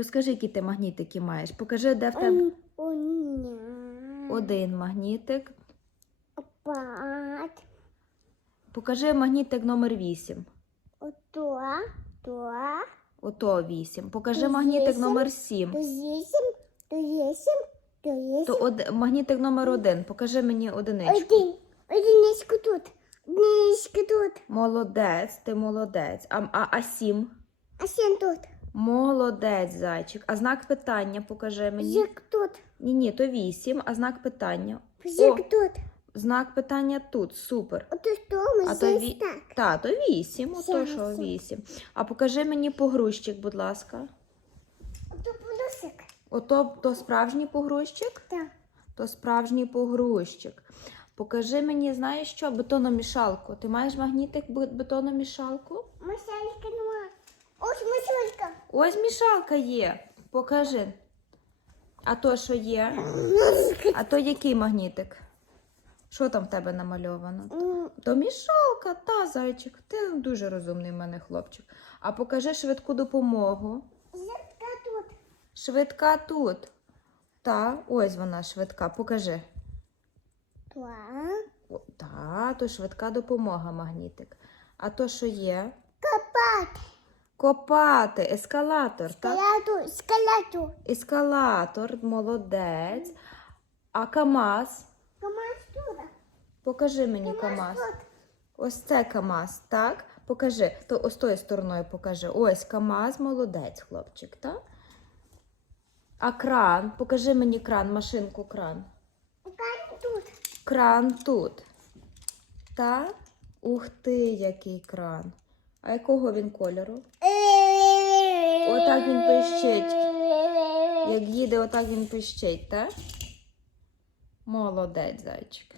Розкажи, які ти магнітики маєш. Покажи, де в тебе один магнітик. Пат. Покажи магнітик номер 8. То. То. Ото 8. Покажи Вісім. магнітик номер 7. То есим. То есим. То То од... магнітик номер 1. Покажи мені одиничку. Один. Одиничка тут. Одиничка тут. Молодець, ти молодець. А, а, а 7? А сім тут. Молодець, зайчик. А знак питання покажи мені. Зик тут. Ні, ні, то 8, а знак питання. Зик тут. Знак питання тут. Супер. Ото що ми А то ві- так. Та, то 8, ото що сім. 8. А покажи мені погрузчик, будь ласка. Ото плюсик. Ото то справжній погрузчик? Так. То справжній погрузчик. Покажи мені, знаєш що, бетономішалку. Ти маєш магнітик бе- бетономішалку? Масялька нема. Ось масялька. Ось мішалка є. Покажи. А то що є? А то який магнітик? Що там в тебе намальовано? То мішалка, та зайчик. Ти дуже розумний в мене хлопчик. А покажи швидку допомогу. Зірка тут. Швидка тут. Та, ось вона швидка. Покажи. Так. О, Та, то швидка допомога, магнітик. А то що є? Копати. Копати, ескалатор, так? Скаляту. Ескалатор, молодець. А КАМАЗ? Комась тут. Покажи мені КАМАЗ. Ось це КАМАЗ, так? Покажи. То ось тою стороною покажи. Ось КАМАЗ, молодець, хлопчик, так? А кран? Покажи мені кран, машинку кран. Кань тут. Кран тут. Так? Ух ти, який кран. А якого він кольору? Отак він пищить. Як їде, отак він пищить, так? Молодець, зайчик.